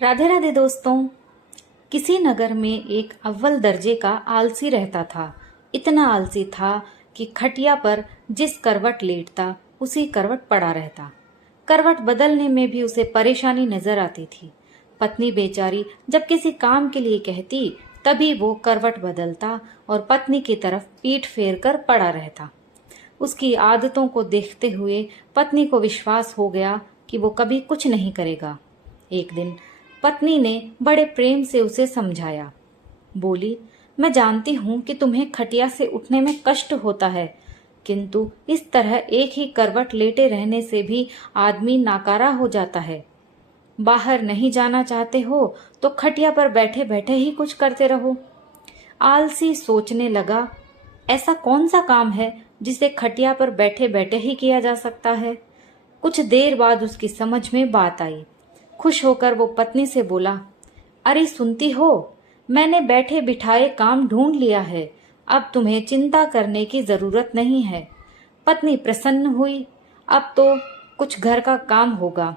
राधे राधे दोस्तों। किसी नगर में एक अव्वल दर्जे का आलसी रहता था। इतना आलसी था कि खटिया पर जिस करवट लेटता उसी करवट पड़ा रहता। करवट बदलने में भी उसे परेशानी नजर आती थी। पत्नी बेचारी जब किसी काम के लिए कहती तभी वो करवट बदलता और पत्नी की तरफ पीठ फेर कर पड़ा रहता। उसकी आदतों को देखते हुए पत्नी को विश्वास हो गया कि वो कभी कुछ नहीं करेगा। एक दिन पत्नी ने बड़े प्रेम से उसे समझाया। बोली, मैं जानती हूं कि तुम्हें खटिया से उठने में कष्ट होता है, किंतु इस तरह एक ही करवट लेटे रहने से भी आदमी नाकारा हो जाता है। बाहर नहीं जाना चाहते हो तो खटिया पर बैठे बैठे ही कुछ करते रहो। आलसी सोचने लगा, ऐसा कौन सा काम है जिसे खटिया पर बैठे बैठे ही किया जा सकता है। कुछ देर बाद उसकी समझ में बात आई। खुश होकर वो पत्नी से बोला, अरे सुनती हो, मैंने बैठे बिठाए काम ढूंढ लिया है। अब तुम्हें चिंता करने की जरूरत नहीं है। पत्नी प्रसन्न हुई। अब तो कुछ घर का काम होगा।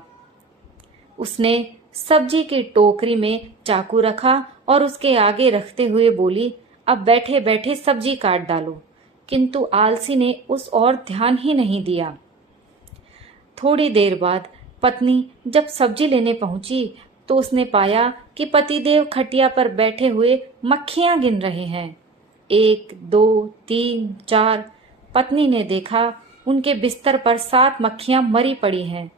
उसने सब्जी की टोकरी में चाकू रखा और उसके आगे रखते हुए बोली, अब बैठे बैठे सब्जी काट डालो। किंतु आलसी ने उस ओर ध्यान ही नहीं दिया। थोड़ी देर बाद पत्नी जब सब्जी लेने पहुंची तो उसने पाया कि पतिदेव खटिया पर बैठे हुए मक्खियां गिन रहे हैं। 1, 2, 3, 4। पत्नी ने देखा उनके बिस्तर पर 7 मक्खियां मरी पड़ी हैं।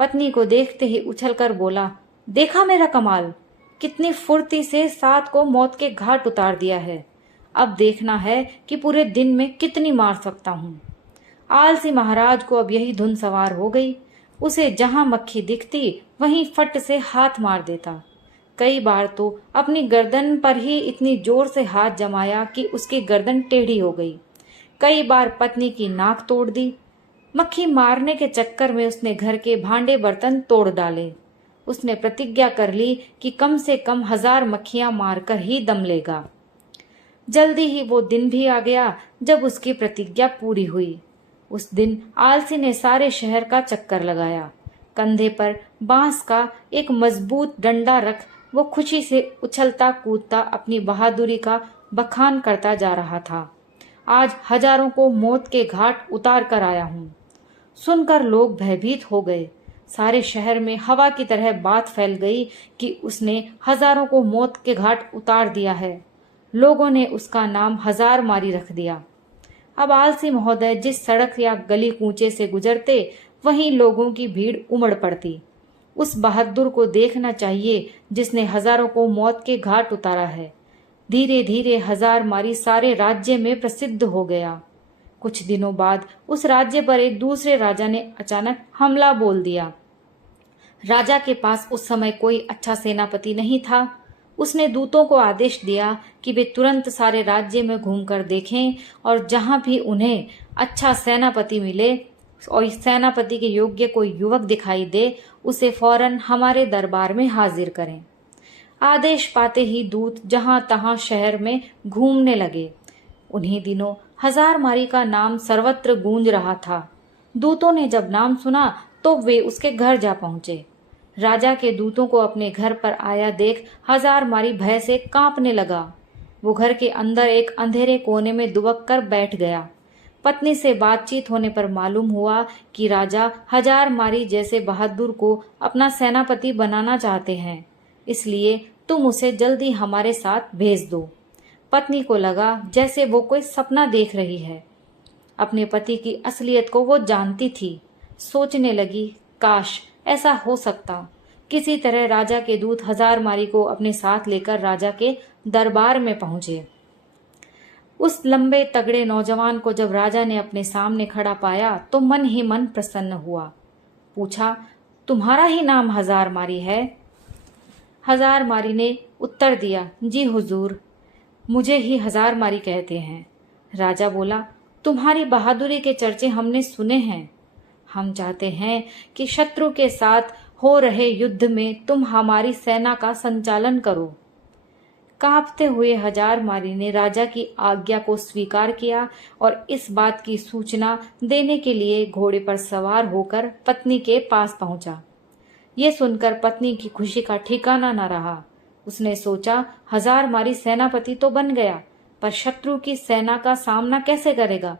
पत्नी को देखते ही उछलकर बोला, देखा मेरा कमाल, कितनी फुर्ती से 7 को मौत के घाट उतार दिया है। अब देखना है कि पूरे दिन में कितनी मार सकता हूँ। आलसी महाराज को अब यही धुन सवार हो गई। उसे जहां मक्खी दिखती वहीं फट से हाथ मार देता। कई बार तो अपनी गर्दन पर ही इतनी जोर से हाथ जमाया कि उसकी गर्दन टेढ़ी हो गई। कई बार पत्नी की नाक तोड़ दी। मक्खी मारने के चक्कर में उसने घर के भांडे बर्तन तोड़ डाले। उसने प्रतिज्ञा कर ली कि कम से कम 1000 मक्खियां मारकर ही दम लेगा। जल्दी ही वो दिन भी आ गया जब उसकी प्रतिज्ञा पूरी हुई। उस दिन आलसी ने सारे शहर का चक्कर लगाया। कंधे पर बांस का एक मजबूत डंडा रख वो खुशी से उछलता कूदता अपनी बहादुरी का बखान करता जा रहा था। आज हजारों को मौत के घाट उतार कर आया हूँ। सुनकर लोग भयभीत हो गए। सारे शहर में हवा की तरह बात फैल गई कि उसने हजारों को मौत के घाट उतार दिया है। लोगों ने उसका नाम 1000 मारी रख दिया। अब आलसी महोदय जिस सड़क या गली कूचे से गुजरते वहीं लोगों की भीड़ उमड़ पड़ती। उस बहादुर को देखना चाहिए जिसने हजारों को मौत के घाट उतारा है। धीरे धीरे 1000 मारी सारे राज्य में प्रसिद्ध हो गया। कुछ दिनों बाद उस राज्य पर एक दूसरे राजा ने अचानक हमला बोल दिया। राजा के पास उस समय कोई अच्छा सेनापति नहीं था। उसने दूतों को आदेश दिया कि वे तुरंत सारे राज्य में घूमकर देखें और जहां भी उन्हें अच्छा सेनापति मिले और सेनापति के योग्य कोई युवक दिखाई दे उसे फौरन हमारे दरबार में हाजिर करें। आदेश पाते ही दूत जहां तहां शहर में घूमने लगे। उन्हीं दिनों 1000 मारी का नाम सर्वत्र गूंज रहा था। दूतों ने जब नाम सुना तो वे उसके घर जा पहुंचे। राजा के दूतों को अपने घर पर आया देख 1000 मारी भय से कांपने लगा। वो घर के अंदर एक अंधेरे कोने में दुबक कर बैठ गया। पत्नी से बातचीत होने पर मालूम हुआ कि राजा 1000 मारी जैसे बहादुर को अपना सेनापति बनाना चाहते हैं, इसलिए तुम उसे जल्दी हमारे साथ भेज दो। पत्नी को लगा जैसे वो कोई सपना देख रही है। अपने पति की असलियत को वो जानती थी। सोचने लगी, काश ऐसा हो सकता। किसी तरह राजा के दूत 1000 मारी को अपने साथ लेकर राजा के दरबार में पहुंचे। उस लंबे तगड़े नौजवान को जब राजा ने अपने सामने खड़ा पाया तो मन ही मन प्रसन्न हुआ। पूछा, तुम्हारा ही नाम 1000 मारी है? 1000 मारी ने उत्तर दिया, जी हुजूर, मुझे ही 1000 मारी कहते हैं। राजा बोला, तुम्हारी बहादुरी के चर्चे हमने सुने हैं। हम चाहते हैं कि शत्रु के साथ हो रहे युद्ध में तुम हमारी सेना का संचालन करो। कांपते हुए 1000 मारी ने राजा की आज्ञा को स्वीकार किया और इस बात की सूचना देने के लिए घोड़े पर सवार होकर पत्नी के पास पहुंचा। ये सुनकर पत्नी की खुशी का ठिकाना न रहा। उसने सोचा, 1000 मारी सेनापति तो बन गया, पर शत्रु की सेना का सामना कैसे करेगा?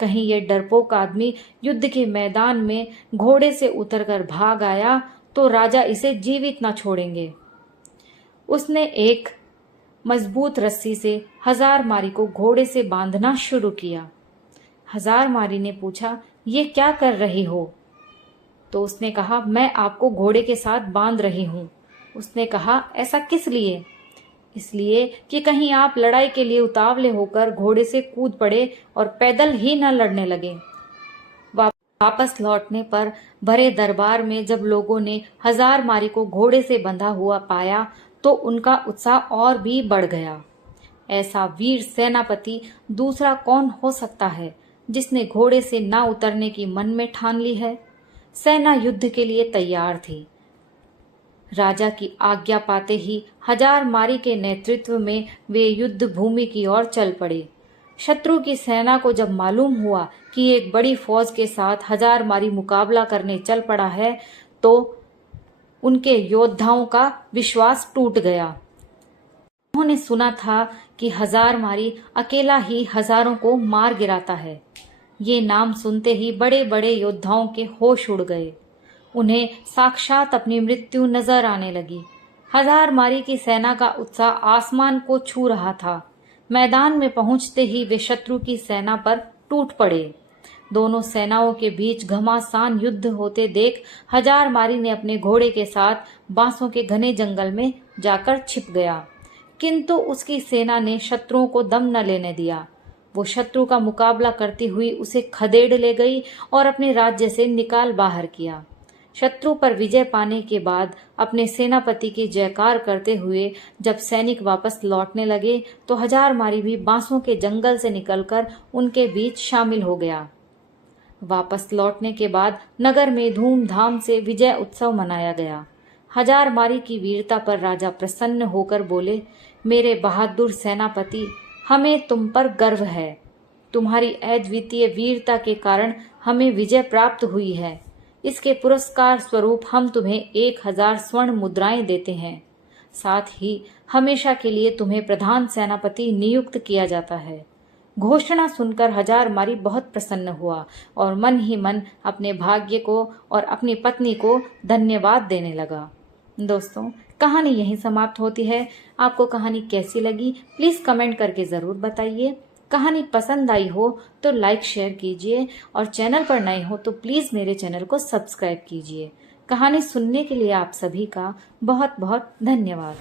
कहीं ये डरपोक आदमी युद्ध के मैदान में घोड़े से उतरकर भाग आया तो राजा इसे जीवित न छोड़ेंगे। उसने एक मजबूत रस्सी से 1000 मारी को घोड़े से बांधना शुरू किया। 1000 मारी ने पूछा, ये क्या कर रही हो? तो उसने कहा, मैं आपको घोड़े के साथ बांध रही हूं। उसने कहा, ऐसा किस लिए? इसलिए कि कहीं आप लड़ाई के लिए उतावले होकर घोड़े से कूद पड़े और पैदल ही न लड़ने लगे। वापस लौटने पर भरे दरबार में जब लोगों ने 1000 मारी को घोड़े से बंधा हुआ पाया तो उनका उत्साह और भी बढ़ गया। ऐसा वीर सेनापति दूसरा कौन हो सकता है जिसने घोड़े से ना उतरने की मन में ठान ली है। सेना युद्ध के लिए तैयार थी। राजा की आज्ञा पाते ही 1000 मारी के नेतृत्व में वे युद्ध भूमि की ओर चल पड़े। शत्रु की सेना को जब मालूम हुआ कि एक बड़ी फौज के साथ 1000 मारी मुकाबला करने चल पड़ा है तो उनके योद्धाओं का विश्वास टूट गया। उन्होंने सुना था कि 1000 मारी अकेला ही हजारों को मार गिराता है। ये नाम सुनते ही बड़े बड़े योद्धाओं के होश उड़ गए। उन्हें साक्षात अपनी मृत्यु नजर आने लगी। 1000 मारी की सेना का उत्साह आसमान को छू रहा था। मैदान में पहुंचते ही वे शत्रु की सेना पर टूट पड़े। दोनों सेनाओं के बीच घमासान युद्ध होते देख 1000 मारी ने अपने घोड़े के साथ बांसों के घने जंगल में जाकर छिप गया, किंतु उसकी सेना ने शत्रुओं को दम न लेने दिया। वो शत्रु का मुकाबला करती हुई उसे खदेड़ ले गई और अपने राज्य से निकाल बाहर किया। शत्रु पर विजय पाने के बाद अपने सेनापति की जयकार करते हुए जब सैनिक वापस लौटने लगे तो 1000 मारी भी बांसों के जंगल से निकलकर उनके बीच शामिल हो गया। वापस लौटने के बाद नगर में धूमधाम से विजय उत्सव मनाया गया। 1000 मारी की वीरता पर राजा प्रसन्न होकर बोले, मेरे बहादुर सेनापति, हमें तुम पर गर्व है। तुम्हारी अद्वितीय वीरता के कारण हमें विजय प्राप्त हुई है। इसके पुरस्कार स्वरूप हम तुम्हें 1000 स्वर्ण मुद्राएं देते हैं। साथ ही हमेशा के लिए तुम्हें प्रधान सेनापति नियुक्त किया जाता है। घोषणा सुनकर 1000 मारी बहुत प्रसन्न हुआ और मन ही मन अपने भाग्य को और अपनी पत्नी को धन्यवाद देने लगा। दोस्तों, कहानी यहीं समाप्त होती है। आपको कहानी कैसी लगी प्लीज कमेंट करके जरूर बताइए। कहानी पसंद आई हो तो लाइक शेयर कीजिए और चैनल पर नए हो तो प्लीज मेरे चैनल को सब्सक्राइब कीजिए। कहानी सुनने के लिए आप सभी का बहुत बहुत धन्यवाद।